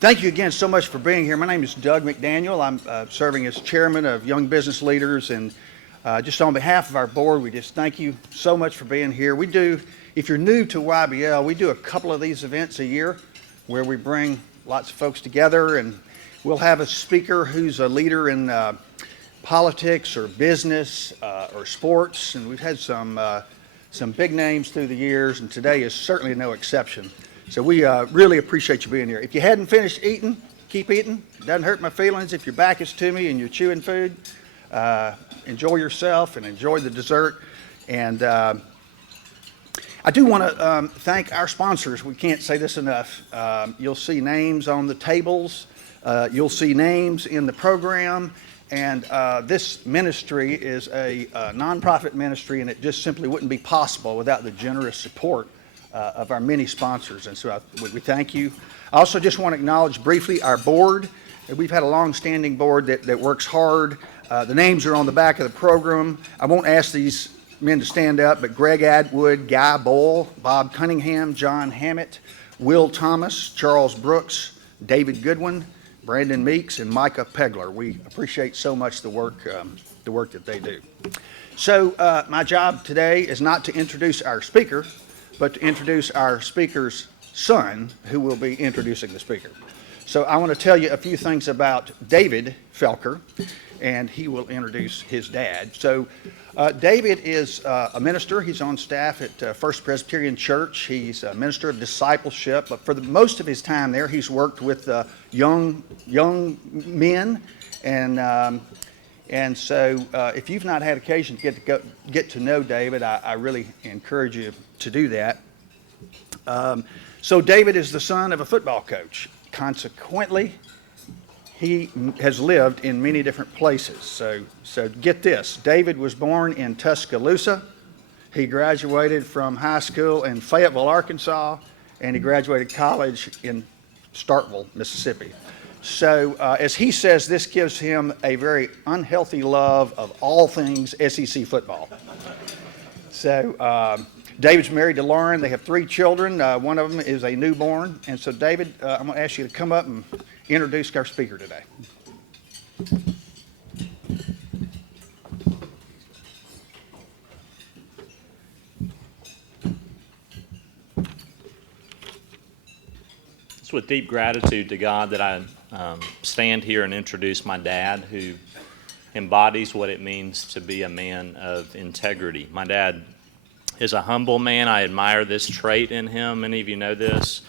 Thank you again so much for being here. My name is Doug McDaniel. I'm serving as chairman of Young Business Leaders, and just on behalf of our board, we just thank you so much for being here. We do, if you're new to YBL, we do a couple of these events a year where we bring lots of folks together, and we'll have a speaker who's a leader in politics or business or sports, and we've had some big names through the years, and today is certainly no exception. So we really appreciate you being here. If you hadn't finished eating, keep eating. It doesn't hurt my feelings. If your back is to me and you're chewing food, enjoy yourself and enjoy the dessert. And I do want to thank our sponsors. We can't say this enough. You'll see names on the tables. You'll see names in the program. And this ministry is a nonprofit ministry, and it just simply wouldn't be possible without the generous support of our many sponsors, and so we thank you. I also just want to acknowledge briefly our board. We've had a long-standing board that works hard. The names are on the back of the program. I won't ask these men to stand up, but Greg Atwood, Guy Boyle, Bob Cunningham, John Hammett, Will Thomas, Charles Brooks, David Goodwin, Brandon Meeks, and Micah Pegler. We appreciate so much the work that they do. So my job today is not to introduce our speaker, but to introduce our speaker's son, who will be introducing the speaker. So I want to tell you a few things about David Felker, and he will introduce his dad. So David is a minister. He's on staff at First Presbyterian Church. He's a minister of discipleship, but for the most of his time there, he's worked with young men, and so if you've not had occasion to get to know David, I really encourage you to do that. So David is the son of a football coach. Consequently, he has lived in many different places. So get this. David was born in Tuscaloosa. He graduated from high school in Fayetteville, Arkansas, and he graduated college in Starkville, Mississippi. So as he says, this gives him a very unhealthy love of all things SEC football. So David's married to Lauren. They have 3 children. One of them is a newborn. And so David, I'm going to ask you to come up and introduce our speaker today. It's with deep gratitude to God that I stand here and introduce my dad, who embodies what it means to be a man of integrity. My dad is a humble man. I admire this trait in him. Many of you know this.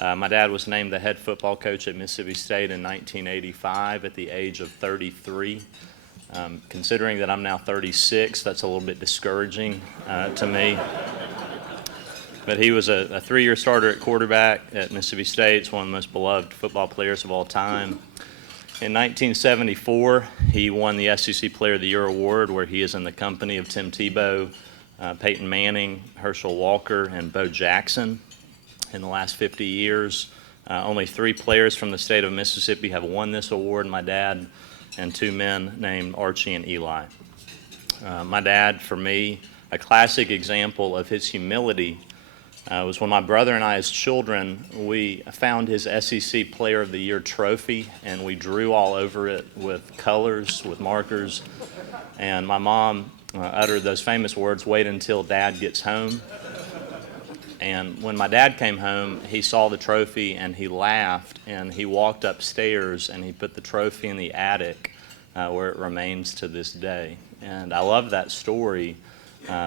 My dad was named the head football coach at Mississippi State in 1985 at the age of 33. Considering that I'm now 36, that's a little bit discouraging to me. But he was a 3-year starter at quarterback at Mississippi State. It's one of the most beloved football players of all time. In 1974, he won the SEC Player of the Year award, where he is in the company of Tim Tebow, Peyton Manning, Herschel Walker, and Bo Jackson. In the last 50 years, only 3 players from the state of Mississippi have won this award, my dad and 2 men named Archie and Eli. My dad, for me, a classic example of his humility was when my brother and I, as children, we found his SEC Player of the Year trophy, and we drew all over it with colors, with markers, and my mom uttered those famous words, "Wait until Dad gets home." And when my dad came home, he saw the trophy and he laughed, and he walked upstairs and he put the trophy in the attic where it remains to this day. And I love that story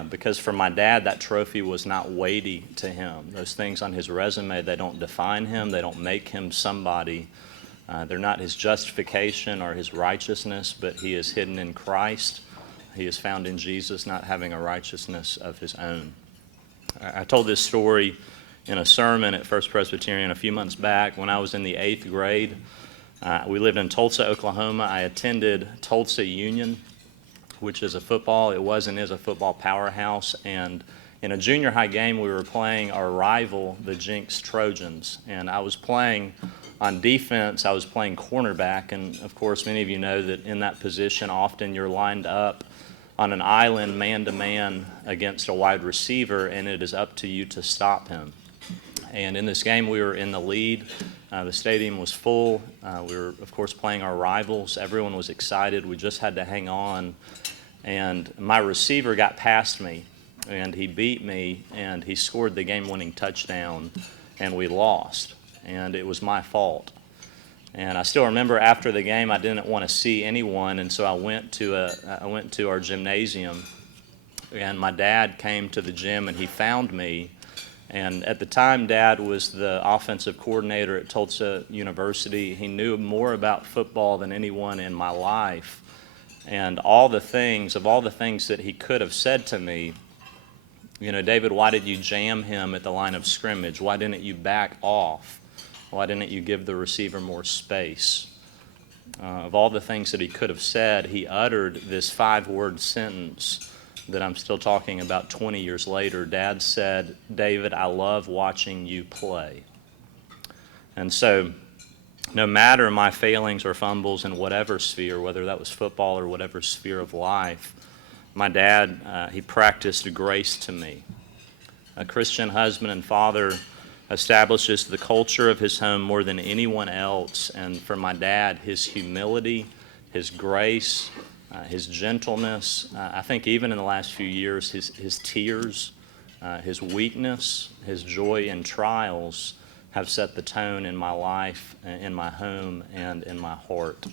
because for my dad, that trophy was not weighty to him. Those things on his resume, they don't define him, they don't make him somebody. They're not his justification or his righteousness, but he is hidden in Christ. He is found in Jesus, not having a righteousness of his own. I told this story in a sermon at First Presbyterian a few months back when I was in the 8th grade. We lived in Tulsa, Oklahoma. I attended Tulsa Union, which is it was and is a football powerhouse. And in a junior high game, we were playing our rival, the Jinx Trojans. And I was playing on defense. I was playing cornerback. And of course, many of you know that in that position, often you're lined up on an island man-to-man against a wide receiver, and it is up to you to stop him. And in this game, we were in the lead. The stadium was full. We were, of course, playing our rivals. Everyone was excited. We just had to hang on. And my receiver got past me, and he beat me, and he scored the game-winning touchdown, and we lost. And it was my fault. And I still remember after the game, I didn't want to see anyone, and so I went to our gymnasium, and my dad came to the gym, and he found me. And at the time, Dad was the offensive coordinator at Tulsa University. He knew more about football than anyone in my life. And all the things that he could have said to me, you know, David, why did you jam him at the line of scrimmage? Why didn't you back off? Why didn't you give the receiver more space? Of all the things that he could have said, he uttered this 5-word sentence that I'm still talking about 20 years later. Dad said, David, I love watching you play. And so no matter my failings or fumbles in whatever sphere, whether that was football or whatever sphere of life, my dad, he practiced grace to me. A Christian husband and father establishes the culture of his home more than anyone else. And for my dad, his humility, his grace, his gentleness, I think even in the last few years, his tears, his weakness, his joy in trials have set the tone in my life, in my home, and in my heart.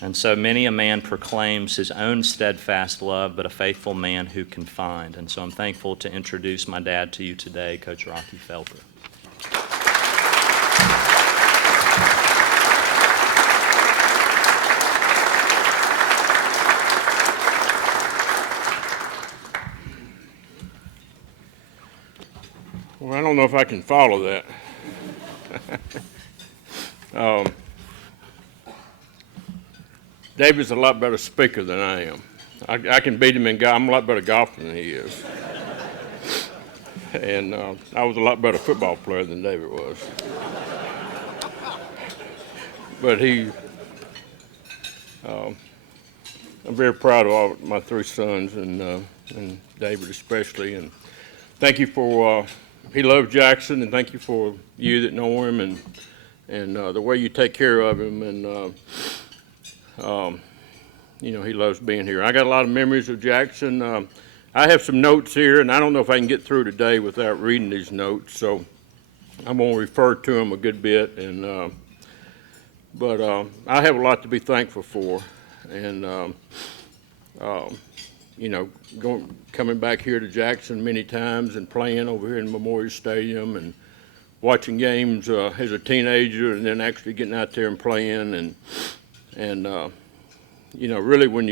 And so many a man proclaims his own steadfast love, but a faithful man who can find. And so I'm thankful to introduce my dad to you today, Coach Rockey Felker. Well, I don't know if I can follow that. David's a lot better speaker than I am. I can beat him in golf. I'm a lot better golfer than he is. And I was a lot better football player than David was. But I'm very proud of all my 3 sons and David especially. And thank you for, he loves Jackson, and thank you for you that know him and the way you take care of him. And you know, he loves being here. I got a lot of memories of Jackson. I have some notes here, and I don't know if I can get through today without reading these notes, so I'm going to refer to them a good bit. And but I have a lot to be thankful for, and you know, coming back here to Jackson many times and playing over here in Memorial Stadium and watching games as a teenager, and then actually getting out there and playing, and you know, really when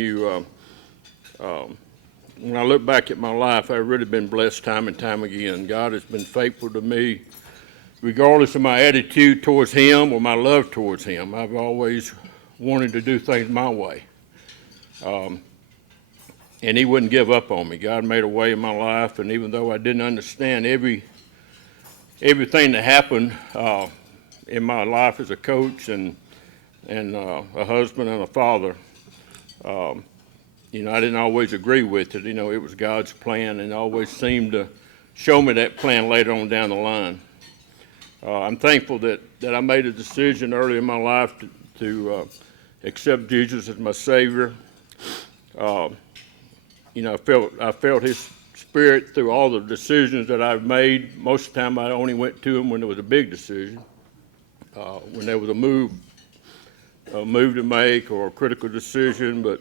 I look back at my life, I've really been blessed time and time again. God has been faithful to me, regardless of my attitude towards Him or my love towards Him. I've always wanted to do things my way. And He wouldn't give up on me. God made a way in my life, and even though I didn't understand everything that happened in my life as a coach and a husband and a father, you know, I didn't always agree with it. You know, it was God's plan, and always seemed to show me that plan later on down the line. I'm thankful that I made a decision early in my life to accept Jesus as my Savior. You know, I felt His Spirit through all the decisions that I've made. Most of the time, I only went to Him when there was a big decision, when there was a move to make or a critical decision. But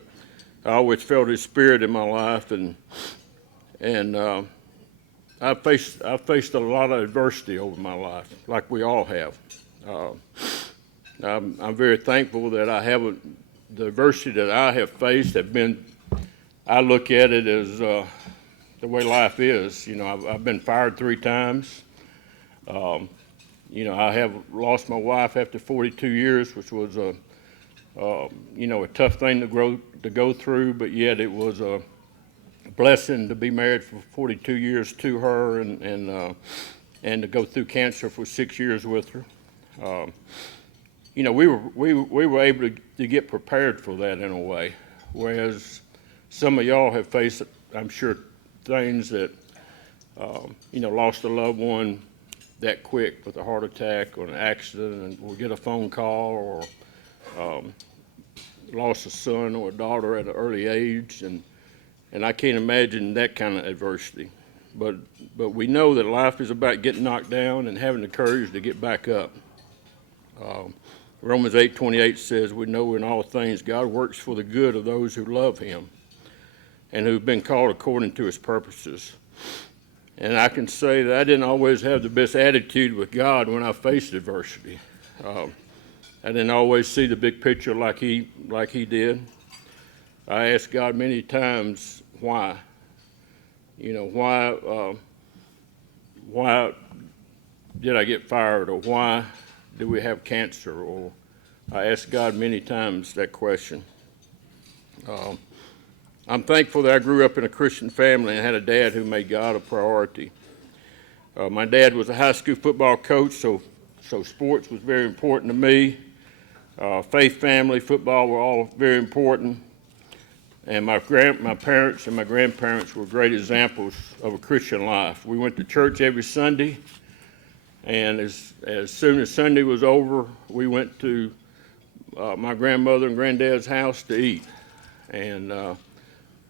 I always felt His Spirit in my life, and I faced a lot of adversity over my life, like we all have. I'm very thankful that the adversity that I have faced have been. I look at it as the way life is. You know, I've been fired 3 times. You know, I have lost my wife after 42 years, which was you know, a tough thing to go through, but yet it was a blessing to be married for 42 years to her, and to go through cancer for 6 years with her. You know, we were able to get prepared for that in a way, whereas some of y'all have faced, I'm sure, things that you know, lost a loved one that quick with a heart attack or an accident, and we'll get a phone call, or lost a son or a daughter at an early age, and I can't imagine that kind of adversity. But we know that life is about getting knocked down and having the courage to get back up. Romans 8:28 says, we know in all things God works for the good of those who love him and who've been called according to his purposes. And I can say that I didn't always have the best attitude with God when I faced adversity. I didn't always see the big picture like he did. I asked God many times, why? Why did I get fired, or why do we have cancer? Or I asked God many times that question. I'm thankful that I grew up in a Christian family and had a dad who made God a priority. My dad was a high school football coach, so sports was very important to me. Faith, family, football were all very important. And my parents and my grandparents were great examples of a Christian life. We went to church every Sunday, and as soon as Sunday was over, we went to my grandmother and granddad's house to eat. And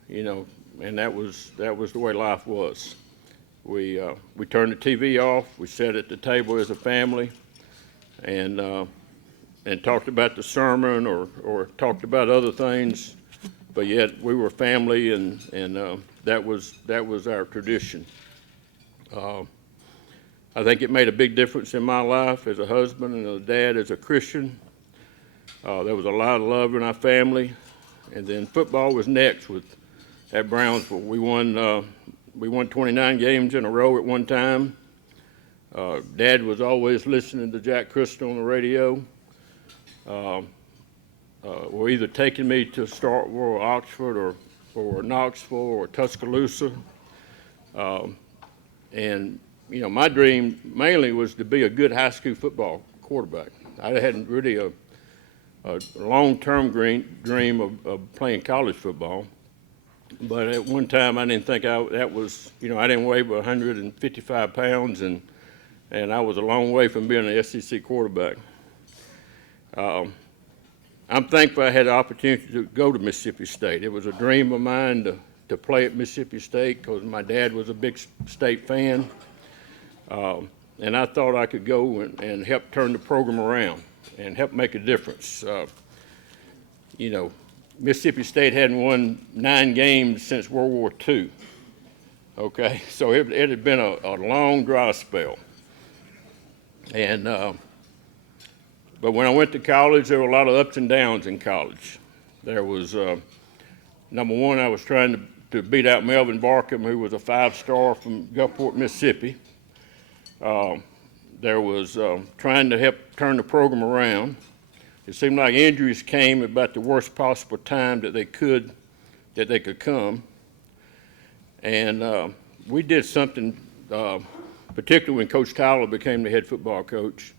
and that was the way life was. We turned the TV off. We sat at the table as a family, and talked about the sermon or talked about other things, but yet we were family, and that was our tradition. I think it made a big difference in my life as a husband and a dad, as a Christian. There was a lot of love in our family, and then football was next at Brownsville. We won 29 games in a row at one time. Dad was always listening to Jack Crystal on the radio. Were either taking me to Starkville or Oxford or Knoxville or Tuscaloosa. And my dream mainly was to be a good high school football quarterback. I hadn't really a long-term dream of playing college football. But at one time, I didn't think that was, I didn't weigh but 155 pounds, and I was a long way from being an SEC quarterback. I'm thankful I had the opportunity to go to Mississippi State. It was a dream of mine to play at Mississippi State because my dad was a big state fan. And I thought I could go and help turn the program around and help make a difference. Mississippi State hadn't won 9 games since World War II. Okay, so it had been a long dry spell. And but when I went to college, there were a lot of ups and downs in college. There was number one, I was trying to beat out Melvin Barkham, who was a 5-star from Gulfport, Mississippi. There was trying to help turn the program around. It seemed like injuries came about the worst possible time that they could come. And we did something, particularly when Coach Tyler became the head football coach.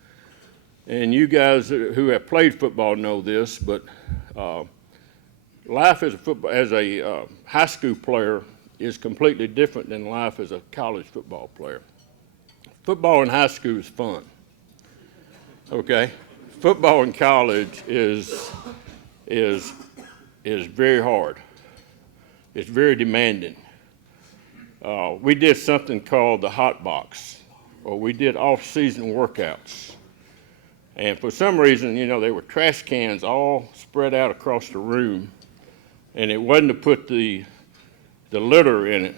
And you guys who have played football know this, but life as a high school player is completely different than life as a college football player. Football in high school is fun, okay? Football in college is very hard. It's very demanding. We did something called the hot box, or we did off-season workouts. And for some reason, they were trash cans all spread out across the room, and it wasn't to put the litter in it,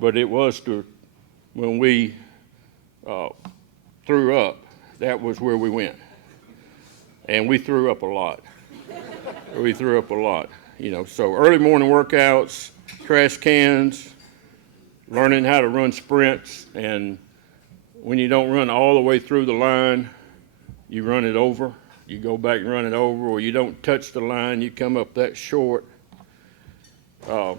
but it was when we threw up, that was where we went. And we threw up a lot. So early morning workouts, trash cans, learning how to run sprints, and when you don't run all the way through the line, you run it over. You go back and run it over, or you don't touch the line, you come up that short. So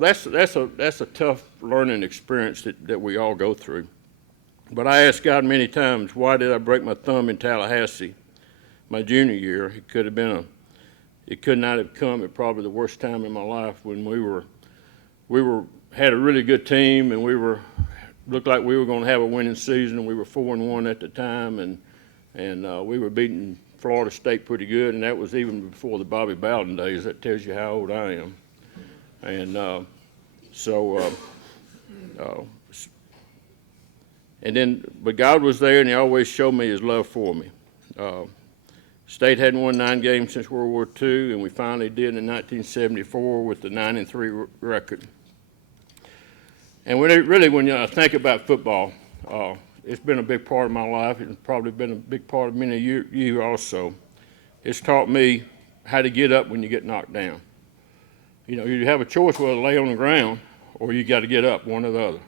that's a tough learning experience that we all go through. But I asked God many times, why did I break my thumb in Tallahassee my junior year? It could not have come at probably the worst time in my life when we had a really good team, and we were looked like we were going to have a winning season. We were 4-1 at the time, and we were beating Florida State pretty good, and that was even before the Bobby Bowden days. That tells you how old I am. And but God was there, and He always showed me His love for me. State hadn't won 9 games since World War II, and we finally did in 1974 with the 9-3 record. And when I think about football, it's been a big part of my life. It's probably been a big part of many of you also. It's taught me how to get up when you get knocked down. You know, you have a choice whether to lay on the ground or you got to get up, one or the other.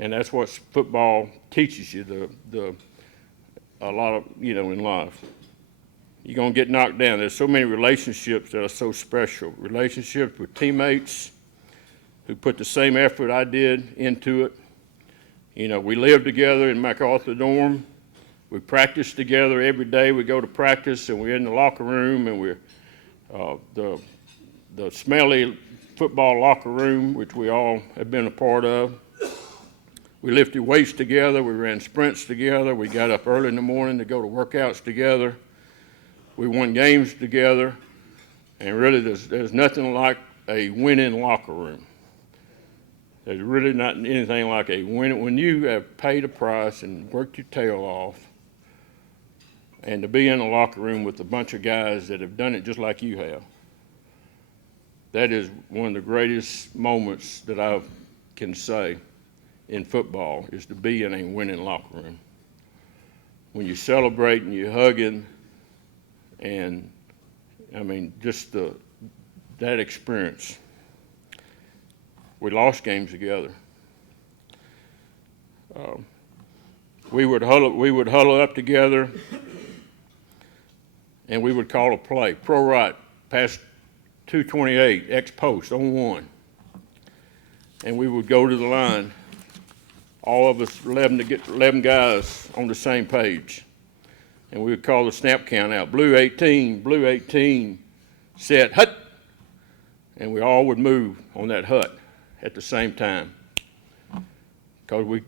And that's what football teaches you, a lot of, in life. You're going to get knocked down. There's so many relationships that are so special. Relationships with teammates who put the same effort I did into it. We live together in MacArthur dorm. We practice together every day. We go to practice, and we're in the locker room, and we're the smelly football locker room, which we all have been a part of. We lifted weights together. We ran sprints together. We got up early in the morning to go to workouts together. We won games together. And really, there's nothing like a winning locker room. There's really not anything like a win. When you have paid a price and worked your tail off, and to be in a locker room with a bunch of guys that have done it just like you have, that is one of the greatest moments that I can say in football, is to be in a winning locker room. When you celebrate and you're hugging, and just that experience. We lost games together. We would huddle up together, and we would call a play, pro right, pass 228, X post on 1, and we would go to the line. All of us 11 guys on the same page, and we would call the snap count out. Blue 18, set, hut, and we all would move on that hut at the same time, because we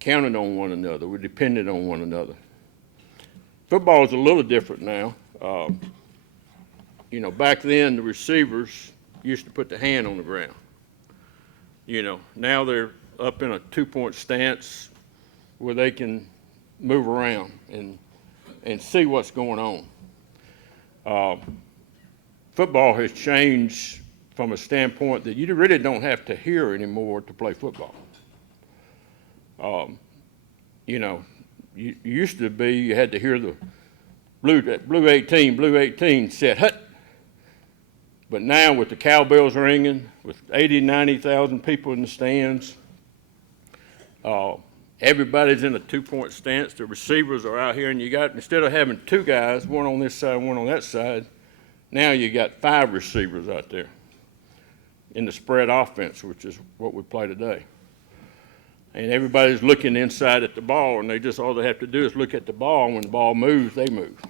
counted on one another. We depended on one another. Football is a little different now. Back then the receivers used to put the hand on the ground. Now they're up in a 2-point stance where they can move around and see what's going on. Football has changed from a standpoint that you really don't have to hear anymore to play football. You used to be, you had to hear the blue 18, set, hut. But now with the cowbells ringing, with 80, 90,000 people in the stands, everybody's in a 2-point stance. The receivers are out here, and you got, instead of having 2 guys, one on this side, one on that side, now you got 5 receivers out there in the spread offense, which is what we play today. And everybody's looking inside at the ball, and all they have to do is look at the ball, and when the ball moves, they move.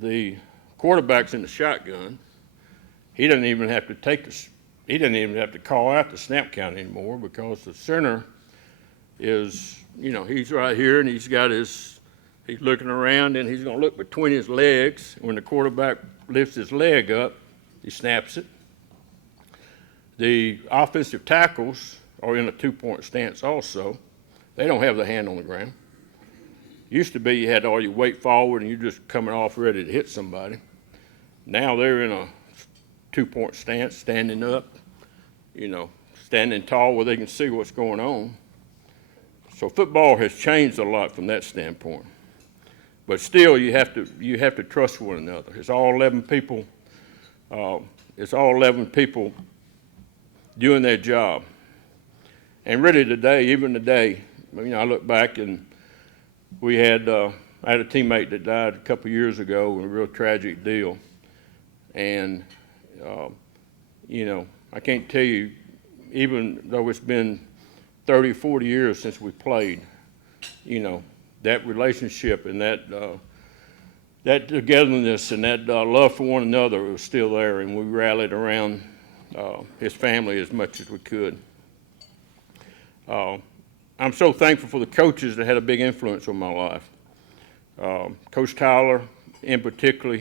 The quarterback's in the shotgun. He doesn't even have to call out the snap count anymore, because the center is, he's right here, and he's looking around, and he's going to look between his legs. When the quarterback lifts his leg up, he snaps it. The offensive tackles are in a 2-point stance also. They don't have the hand on the ground. Used to be you had all your weight forward and you're just coming off ready to hit somebody. Now they're in a 2-point stance, standing up, standing tall where they can see what's going on. So football has changed a lot from that standpoint. But still, you have to trust one another. It's all 11 people. Doing their job. And really even today, I look back, and I had a teammate that died a couple years ago, a real tragic deal. And, I can't tell you, even though it's been 30, 40 years since we played, that relationship and that togetherness and that love for one another was still there, and we rallied around his family as much as we could. I'm so thankful for the coaches that had a big influence on my life. Coach Tyler, in particular,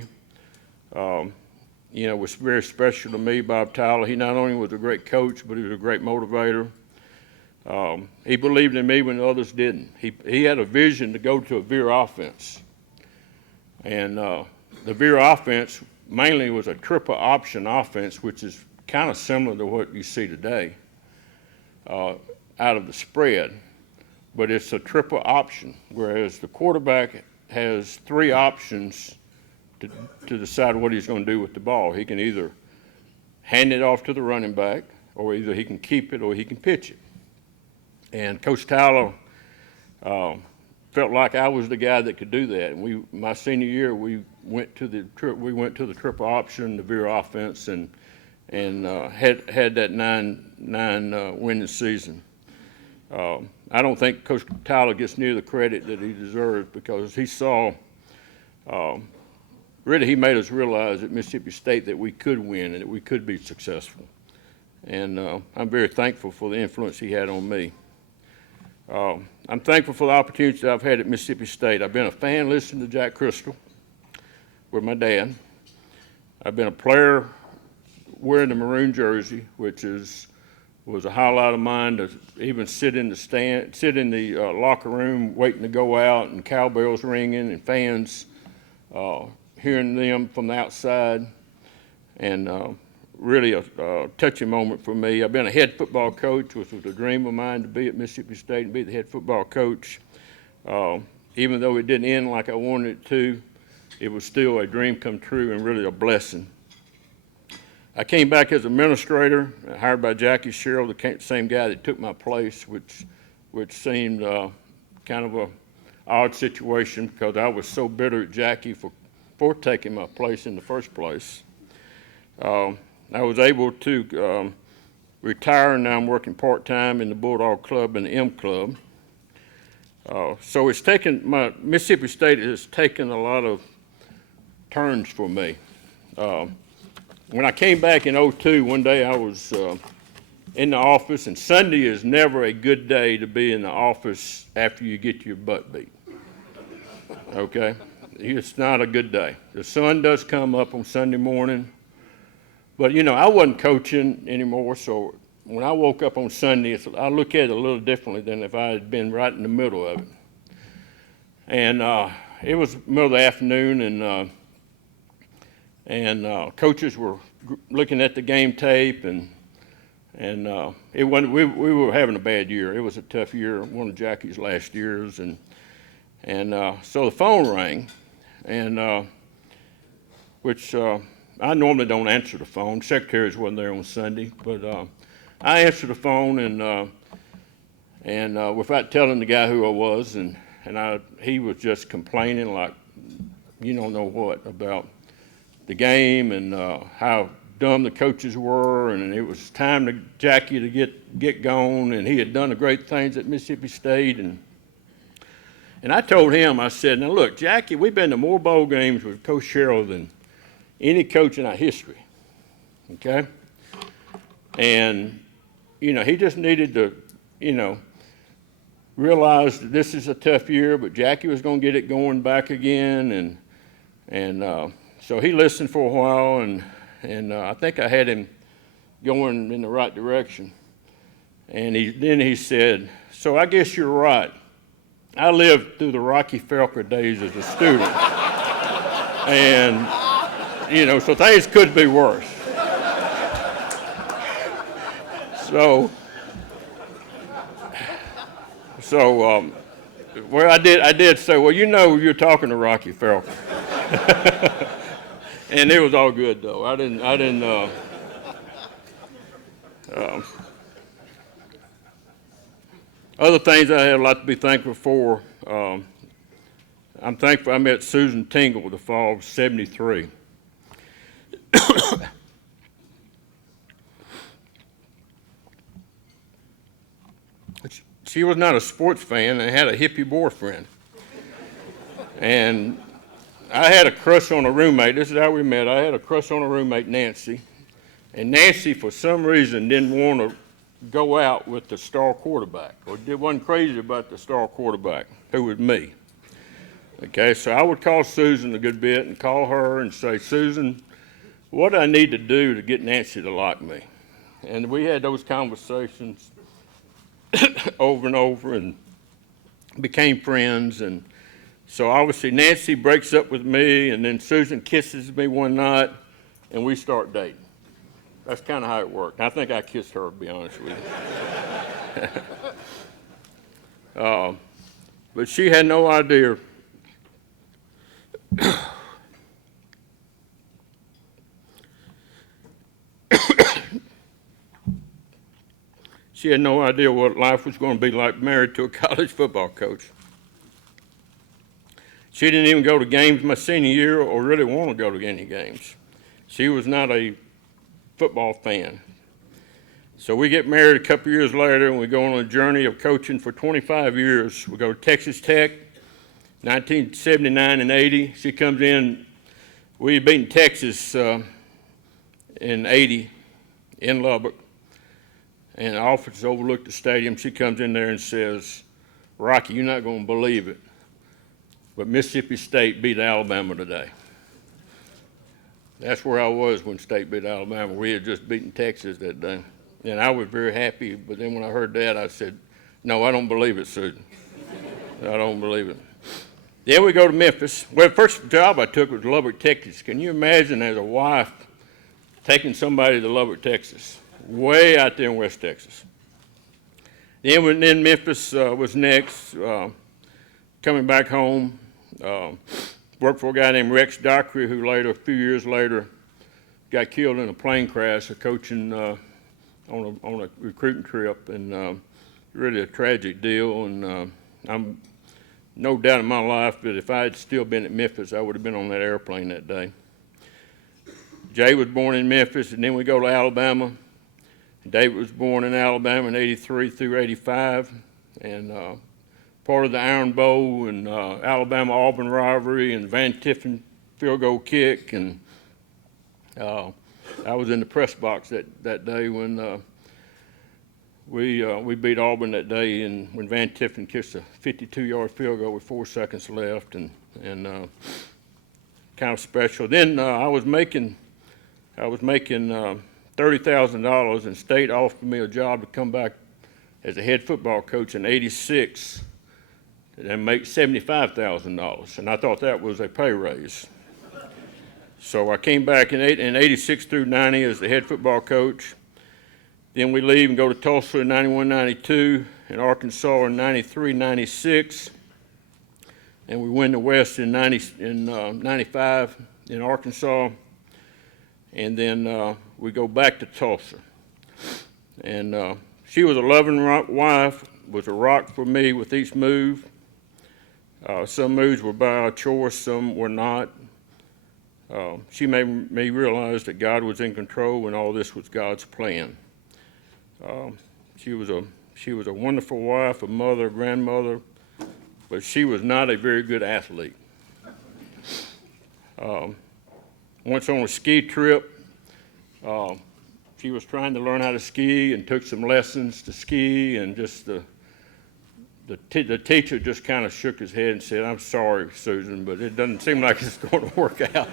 was very special to me. Bob Tyler, he not only was a great coach, but he was a great motivator. He believed in me when others didn't. He had a vision to go to a veer offense. And the veer offense mainly was a triple option offense, which is kind of similar to what you see today out of the spread. But it's a triple option, whereas the quarterback has 3 options to decide what he's going to do with the ball. He can either hand it off to the running back, or either he can keep it or he can pitch it. And Coach Tyler felt like I was the guy that could do that. And my senior year, we went to the triple option, the veer offense, and had that nine winning season. I don't think Coach Tyler gets near the credit that he deserves, because he saw, really he made us realize at Mississippi State that we could win and that we could be successful. And I'm very thankful for the influence he had on me. I'm thankful for the opportunities that I've had at Mississippi State. I've been a fan listening to Jack Crystal with my dad. I've been a player wearing the maroon jersey, which was a highlight of mine, to even sit in the locker room waiting to go out, and cowbells ringing and fans hearing them from the outside, and really a touching moment for me. I've been a head football coach, which was a dream of mine, to be at Mississippi State and be the head football coach. Even though it didn't end like I wanted it to, it was still a dream come true and really a blessing. I came back as administrator, hired by Jackie Sherrill, the same guy that took my place, which seemed kind of a odd situation, because I was so bitter at Jackie for taking my place in the first place. I was able to retire, and now I'm working part-time in the Bulldog Club and the M Club. So Mississippi State has taken a lot of turns for me. When I came back in 2002, one day I was in the office, and Sunday is never a good day to be in the office after you get your butt beat. Okay? It's not a good day. The sun does come up on Sunday morning, but I wasn't coaching anymore, so when I woke up on Sunday, I look at it a little differently than if I had been right in the middle of it. And it was middle of the afternoon, and coaches were looking at the game tape, and we were having a bad year. It was a tough year, one of Jackie's last years, and so the phone rang, and which I normally don't answer the phone. Secretaries wasn't there on Sunday, but I answered the phone, and without telling the guy who I was, and he was just complaining like you don't know what about the game, and how dumb the coaches were, and it was time to Jackie to get going, and he had done the great things at Mississippi State, and I told him, I said, now look, Jackie, we've been to more bowl games with Coach Sherrill than any coach in our history, okay? And he just needed to realize that this is a tough year, but Jackie was going to get it going back again, and so he listened for a while, and I think I had him going in the right direction. And then he said, so I guess you're right. I lived through the Rockey Felker days as a student. And, so things could be worse. So well, I did say, well, you're talking to Rockey Felker. And it was all good, though. I didn't. Other things I have a lot to be thankful for. I'm thankful I met Susan Tingle the fall of '73. She was not a sports fan and had a hippie boyfriend. And I had a crush on a roommate. This is how we met. I had a crush on a roommate, Nancy. And Nancy, for some reason, didn't want to go out with the star quarterback, or wasn't crazy about the star quarterback, who was me. Okay, so I would call Susan a good bit and call her and say, Susan, what do I need to do to get Nancy to like me? And we had those conversations over and over and became friends. And so obviously Nancy breaks up with me, and then Susan kisses me one night, and we start dating. That's kind of how it worked. I think I kissed her, to be honest with you. But she had no idea. She had no idea what life was going to be like married to a college football coach. She didn't even go to games my senior year or really want to go to any games. She was not a football fan. So we get married a couple years later, and we go on a journey of coaching for 25 years. We go to Texas Tech, 1979 and 80. She comes in. We had beaten Texas in 80 in Lubbock, and the officers overlooked the stadium. She comes in there and says, Rocky, you're not going to believe it, but Mississippi State beat Alabama today. That's where I was when State beat Alabama. We had just beaten Texas that day. And I was very happy, but then when I heard that, I said, no, I don't believe it, Susan. I don't believe it. Then we go to Memphis. Well, the first job I took was Lubbock, Texas. Can you imagine as a wife taking somebody to Lubbock, Texas? Way out there in West Texas. Then Memphis was next. Coming back home, worked for a guy named Rex Dockery, who later, a few years later, got killed in a plane crash, coaching on a recruiting trip, and really a tragic deal. And I'm no doubt in my life that if I had still been at Memphis, I would have been on that airplane that day. Jay was born in Memphis, and then we go to Alabama. David was born in Alabama in 83 through 85, and part of the Iron Bowl and Alabama-Auburn rivalry and Van Tiffen field goal kick. And I was in the press box that day when we beat Auburn that day, and when Van Tiffen kissed a 52-yard field goal with 4 seconds left, and kind of special. Then I was making $30,000, and State offered me a job to come back as a head football coach in '86 and make $75,000, and I thought that was a pay raise. So I came back in '86 through '90 as the head football coach. Then we leave and go to Tulsa in '91, '92, and Arkansas in '93, '96, and we win the West in '95 in Arkansas, and then we go back to Tulsa. And she was a loving wife, was a rock for me with each move. Some moves were by our choice, some were not. She made me realize that God was in control and all this was God's plan. She was a wonderful wife, a mother, a grandmother, but she was not a very good athlete. Once on a ski trip, she was trying to learn how to ski and took some lessons to ski, and just the teacher just kind of shook his head and said, I'm sorry, Susan, but it doesn't seem like it's going to work out.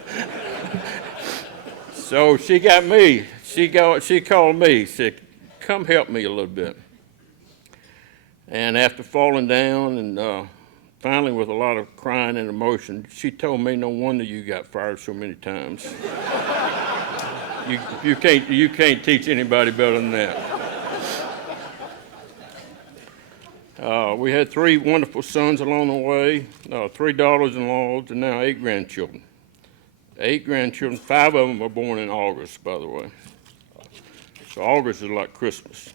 So she got me. She called me, said, come help me a little bit. And after falling down and finally with a lot of crying and emotion, she told me, no wonder you got fired so many times. You can't teach anybody better than that. We had 3 wonderful sons along the way, 3 daughters-in-laws, and now 8 grandchildren. 8 grandchildren, 5 of them were born in August, by the way. So August is like Christmas.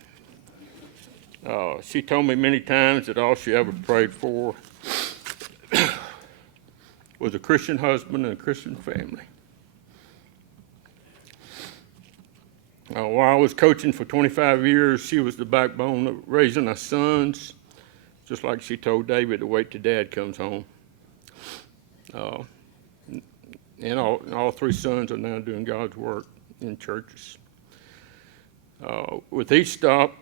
She told me many times that all she ever prayed for was a Christian husband and a Christian family. While I was coaching for 25 years, she was the backbone of raising our sons, just like she told David to wait till Dad comes home. And all 3 sons are now doing God's work in churches. With each stop,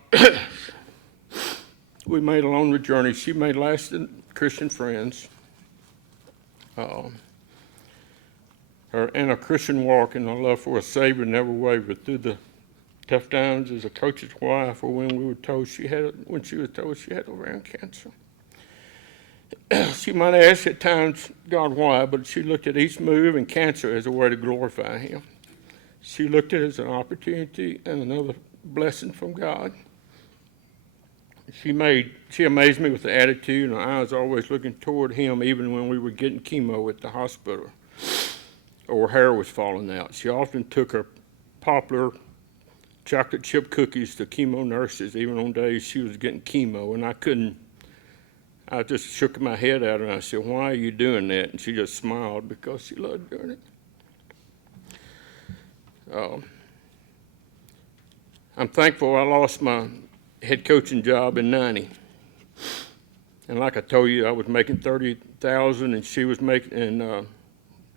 we made a longer journey. She made lasting Christian friends. Her Christian walk and her love for a Savior never wavered through the tough times as a coach's wife, or when she was told she had ovarian cancer. She might ask at times God why, but she looked at each move and cancer as a way to glorify Him. She looked at it as an opportunity and another blessing from God. She amazed me with the attitude, and her eyes always looking toward Him, even when we were getting chemo at the hospital or hair was falling out. She often took her popular chocolate chip cookies to chemo nurses, even on days she was getting chemo, and I just shook my head at her and I said, "Why are you doing that?" And she just smiled because she loved doing it. I'm thankful I lost my head coaching job in '90. And like I told you, I was making $30,000 and she was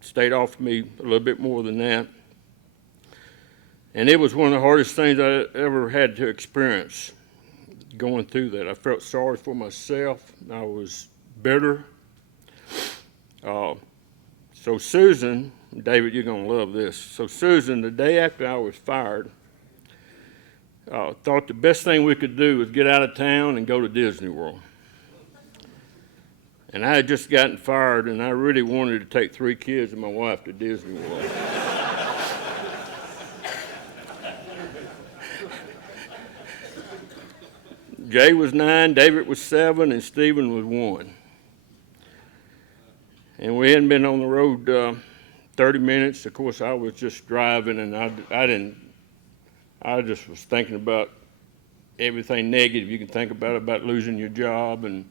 stayed off me a little bit more than that. And it was one of the hardest things I ever had to experience going through that. I felt sorry for myself. I was bitter. So Susan, David, you're going to love this. So Susan, the day after I was fired, thought the best thing we could do was get out of town and go to Disney World. And I had just gotten fired, and I really wanted to take 3 kids and my wife to Disney World. Jay was 9, David was 7, and Stephen was 1. And we hadn't been on the road 30 minutes. Of course, I was just driving, and I just was thinking about everything negative you can think about losing your job, and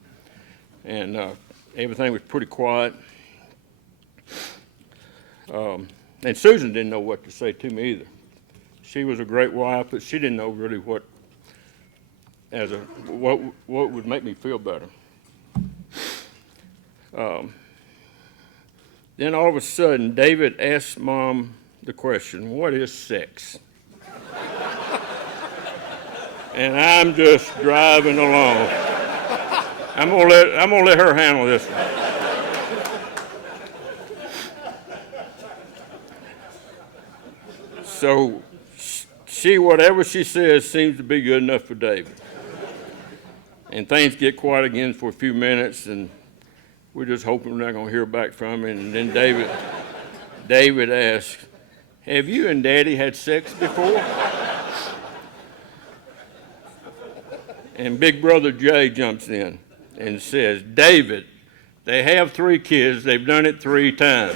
everything was pretty quiet. And Susan didn't know what to say to me either. She was a great wife, but she didn't know really what would make me feel better. Then all of a sudden, David asked Mom the question, "What is sex?" And I'm just driving along. I'm gonna let her handle this one. So whatever she says seems to be good enough for David. And things get quiet again for a few minutes, and we're just hoping we're not going to hear back from him. And then David asks, "Have you and Daddy had sex before?" And Big Brother Jay jumps in and says, "David, they have 3 kids. They've done it 3 times."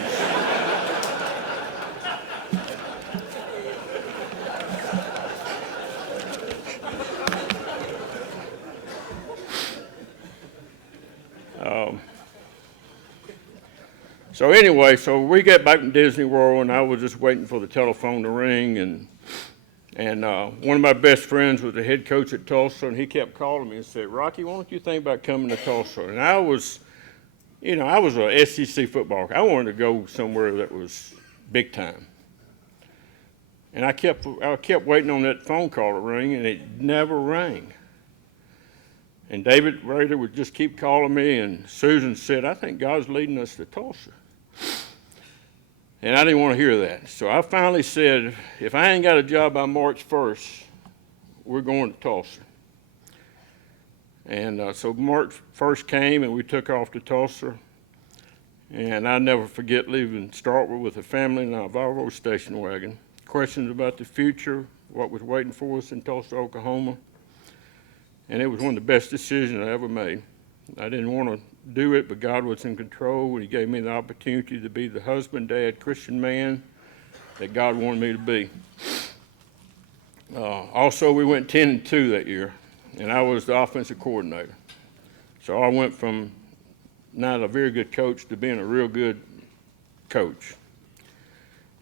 So anyway, so we get back to Disney World, and I was just waiting for the telephone to ring, and one of my best friends was the head coach at Tulsa, and he kept calling me and said, "Rocky, why don't you think about coming to Tulsa?" And I was a SEC football. I wanted to go somewhere that was big time. And I kept waiting on that phone call to ring, and it never rang. And David Rader would just keep calling me, and Susan said, "I think God's leading us to Tulsa." And I didn't want to hear that. So I finally said, if I ain't got a job by March 1st, we're going to Tulsa. And so March 1st came, and we took off to Tulsa. And I'll never forget leaving Starkville with the family in our Volvo station wagon. Questions about the future, what was waiting for us in Tulsa, Oklahoma. And it was one of the best decisions I ever made. I didn't want to do it, but God was in control, and He gave me the opportunity to be the husband, dad, Christian man that God wanted me to be. Also, we went 10-2 that year, and I was the offensive coordinator. So I went from not a very good coach to being a real good coach.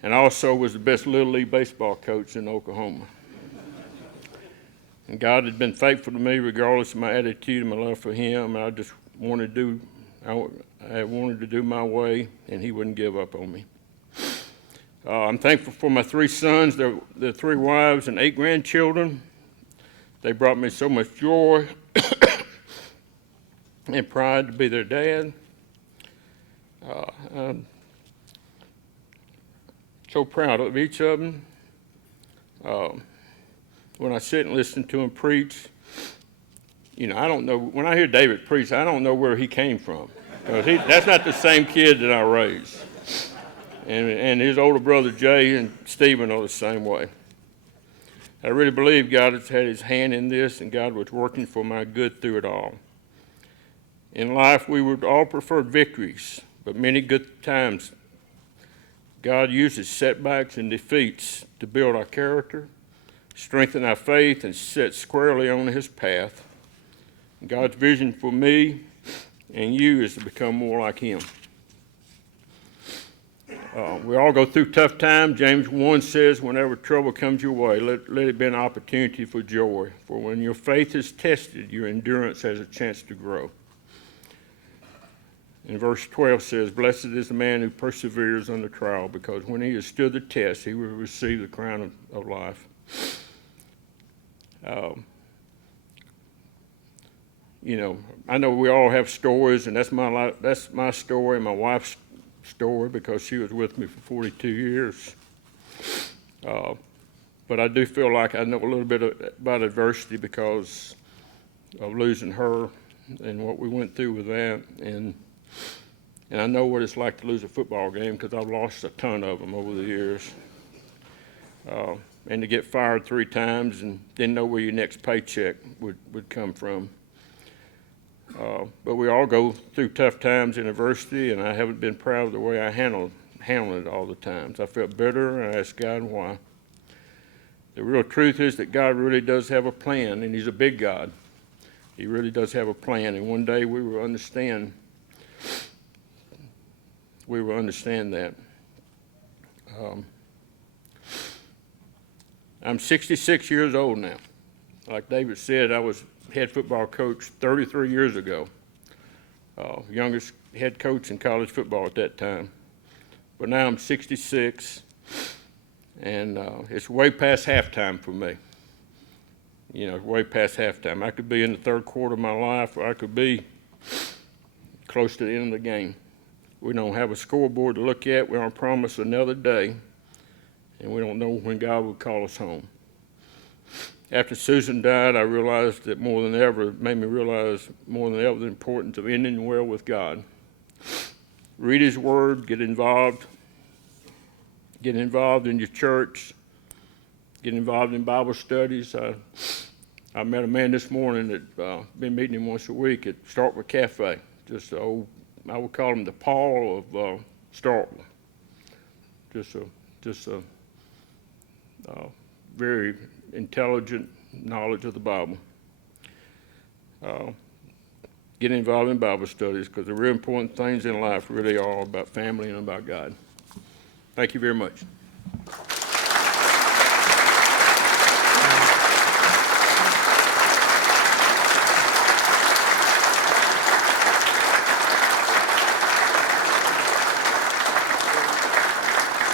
And I also was the best Little League baseball coach in Oklahoma. And God had been faithful to me regardless of my attitude and my love for Him. I just wanted to do my way, and He wouldn't give up on me. I'm thankful for my 3 sons, their 3 wives, and 8 grandchildren. They brought me so much joy and pride to be their dad. I'm so proud of each of them. When I sit and listen to them preach, you know, I don't know, when I hear David preach, I don't know where he came from. Because that's not the same kid that I raised. And his older brother Jay and Stephen are the same way. I really believe God has had his hand in this, and God was working for my good through it all. In life, we would all prefer victories, but many good times, God uses setbacks and defeats to build our character, strengthen our faith, and set squarely on his path. God's vision for me and you is to become more like him. We all go through tough times. James 1 says, whenever trouble comes your way, let it be an opportunity for joy. For when your faith is tested, your endurance has a chance to grow. And verse 12 says, blessed is the man who perseveres under trial, because when he has stood the test, he will receive the crown of life. You know, I know we all have stories, and that's my life, that's my story, my wife's story, because she was with me for 42 years. But I do feel like I know a little bit about adversity because of losing her and what we went through with that. And I know what it's like to lose a football game because I've lost a ton of them over the years. And to get fired 3 times and didn't know where your next paycheck would come from. But we all go through tough times in adversity, and I haven't been proud of the way I handled it all the times. I felt bitter, and I asked God why. The real truth is that God really does have a plan, and he's a big God. He really does have a plan, and one day we will understand that. I'm 66 years old now. Like David said, I was head football coach 33 years ago. Youngest head coach in college football at that time. But now I'm 66, and it's way past halftime for me. You know, way past halftime. I could be in the 3rd quarter of my life, or I could be close to the end of the game. We don't have a scoreboard to look at. We aren't promised another day, and we don't know when God will call us home. After Susan died, I realized that more than ever, it made me realize more than ever the importance of ending well with God. Read his word, get involved in your church, get involved in Bible studies. I met a man this morning that been meeting him once a week at Starkville Cafe. Just I would call him the Paul of Starkville. Just a very intelligent knowledge of the Bible. Get involved in Bible studies, because the real important things in life really are about family and about God. Thank you very much.